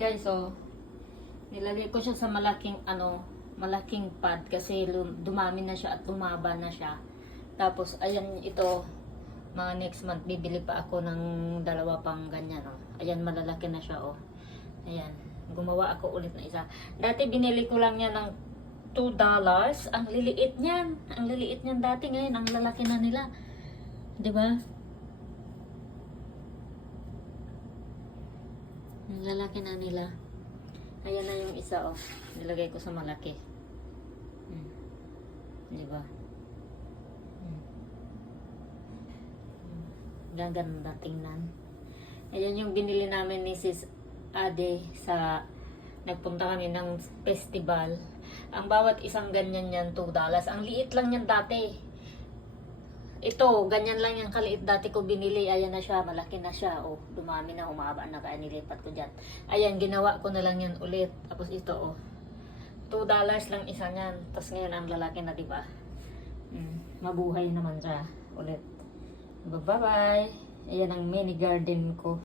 guys, oh. Nilagay ko siya sa malaking malaking pad kasi dumami na siya at tumaba na siya. Tapos ayan ito, mga next month bibili pa ako ng dalawa pang ganyan, oh. Ayan, malalaki na siya, oh. Ayan, gumawa ako ulit na isa. Dati binili ko lang yan ng $2. Ang liliit niyan. Ang liliit niyan dati, ngayon ang lalaki na nila. 'Di ba? Ang lalaki na nila. Ayan na yung isa, oh. Nilagay ko sa malaki. Diba? Gaganda tingnan. Ayan yung binili namin ni Sis Ade sa nagpunta kami ng festival. Ang bawat isang ganyan yan, $2. Ang liit lang yan dati. Ito, ganyan lang yung kaliit dati ko binili. Ayan na siya, malaki na siya. Oh, dumami na, humaba na, kaya nilipat ko dyan. Ayan, ginawa ko na lang yan ulit. Tapos ito, oh. $2 lang isa niyan. Tapos ngayon ang lalaki na, diba? Mabuhay naman siya ulit. Bye-bye! Ayan ang mini garden ko.